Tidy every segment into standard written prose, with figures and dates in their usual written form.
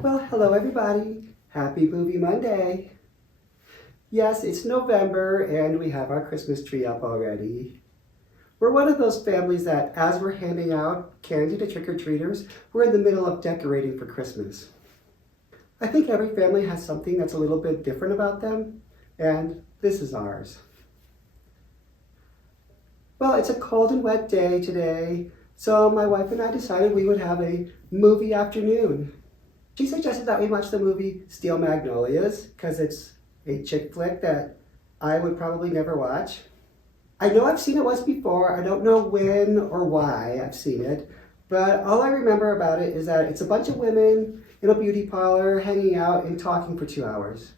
Well, hello everybody. Happy Movie Monday. Yes, it's November and we have our Christmas tree up already. We're one of those families that as we're handing out candy to trick-or-treaters, we're in the middle of decorating for Christmas. I think every family has something that's a little bit different about them, and this is ours. Well, it's a cold and wet day today, so my wife and I decided we would have a movie afternoon. She suggested that we watch the movie Steel Magnolias because it's a chick flick that I would probably never watch. I know I've seen it once before. I don't know when or why I've seen it, but all I remember about it is that it's a bunch of women in a beauty parlor hanging out and talking for 2 hours.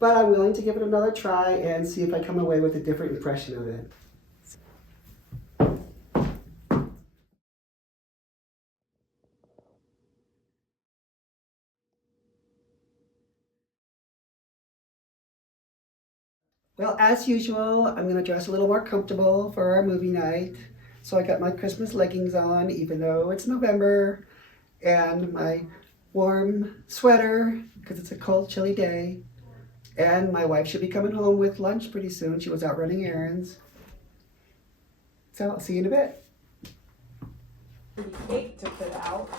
But I'm willing to give it another try and see if I come away with a different impression of it. Well, as usual, I'm going to dress a little more comfortable for our movie night. So I got my Christmas leggings on, even though it's November, and my warm sweater, because it's a cold, chilly day. And my wife should be coming home with lunch pretty soon. She was out running errands. So I'll see you in a bit. Cake to put out.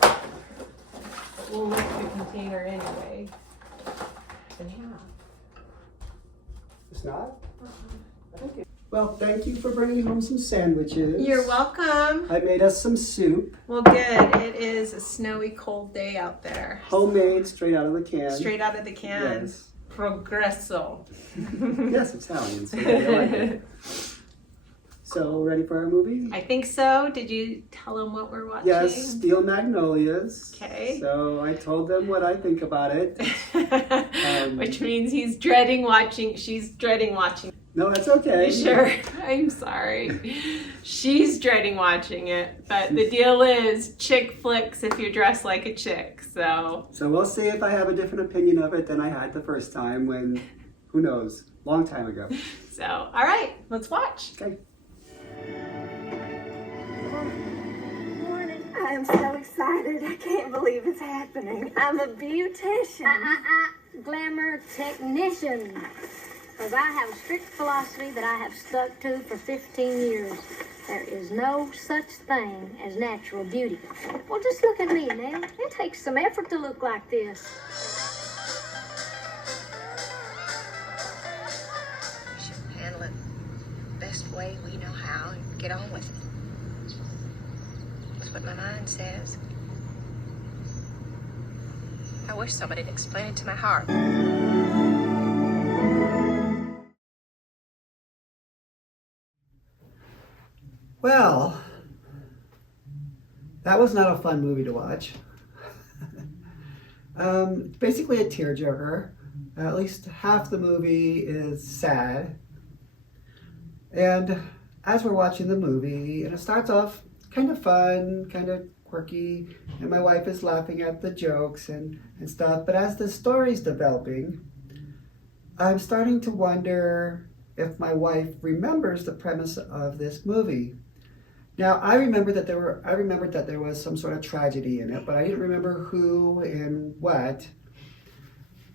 But we'll lick the container anyway. And yeah. It's not? Okay. Well, thank you for bringing home some sandwiches. You're welcome. I made us some soup. Well, good. It is a snowy, cold day out there. Homemade, straight out of the can. Straight out of the can. Yes. Progresso. Yes, Italian, so I like it. So, ready for our movie? I think so. Did you tell them what we're watching? Yes, Steel Magnolias. Okay. So I told them what I think about it. Which means he's dreading watching. She's dreading watching. No, that's okay. You sure? I'm sorry. She's dreading watching it. But the deal is chick flicks if you're dressed like a chick. So we'll see if I have a different opinion of it than I had the first time when, who knows, long time ago. So, all right, let's watch. Okay. I am so excited. I can't believe it's happening. I'm a beautician. Glamour technician. Because I have a strict philosophy that I have stuck to for 15 years. There is no such thing as natural beauty. Well, just look at me now. It takes some effort to look like this. She'll handle it the best way we know how and get on with it. That's what my mind says. I wish somebody'd explain it to my heart. Well, that was not a fun movie to watch. Basically a tearjerker. At least half the movie is sad. And as we're watching the movie, and it starts off kind of fun, kind of quirky, and my wife is laughing at the jokes and stuff. But as the story's developing, I'm starting to wonder if my wife remembers the premise of this movie. Now, I remembered that there was some sort of tragedy in it, but I didn't remember who and what.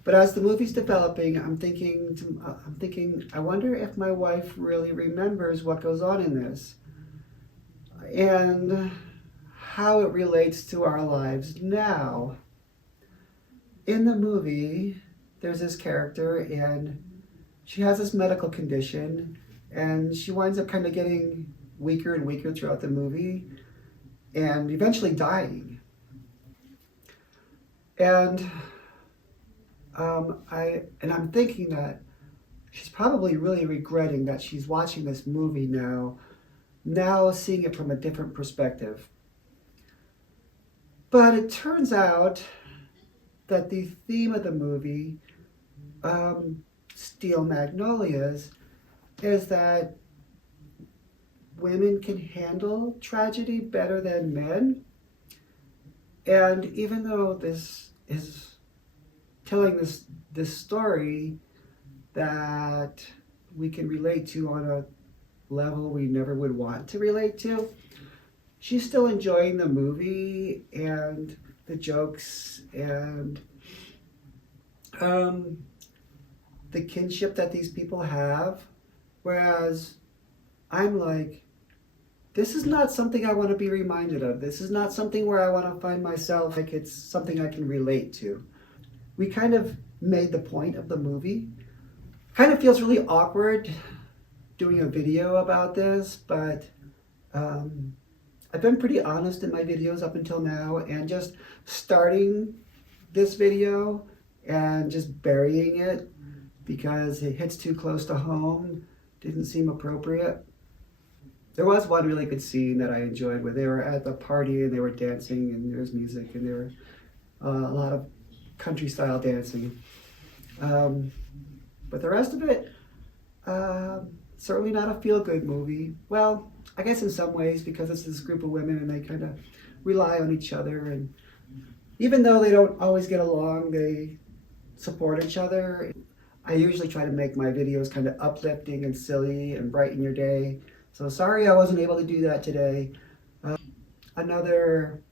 But as the movie's developing, I'm thinking, I wonder if my wife really remembers what goes on in this and how it relates to our lives now. In the movie, there's this character, and she has this medical condition, and she winds up kind of getting weaker and weaker throughout the movie, and eventually dying. And I'm thinking that she's probably really regretting that she's watching this movie now seeing it from a different perspective. But it turns out that the theme of the movie, Steel Magnolias, is that women can handle tragedy better than men. And even though this is telling this story that we can relate to on a level we never would want to relate to, she's still enjoying the movie, and the jokes and the kinship that these people have, whereas I'm like, this is not something I want to be reminded of. This is not something where I want to find myself like it's something I can relate to. We kind of made the point of the movie. Kind of feels really awkward doing a video about this, but I've been pretty honest in my videos up until now, and just starting this video and just burying it because it hits too close to home didn't seem appropriate. There was one really good scene that I enjoyed where they were at the party and they were dancing and there was music and there were a lot of country style dancing. But the rest of it, certainly not a feel-good movie. Well, I guess in some ways because it's this group of women and they kind of rely on each other, and even though they don't always get along, they support each other. I usually try to make my videos kind of uplifting and silly and brighten your day. So sorry I wasn't able to do that today. Another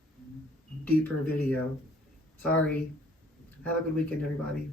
deeper video. Sorry. Have a good weekend, everybody.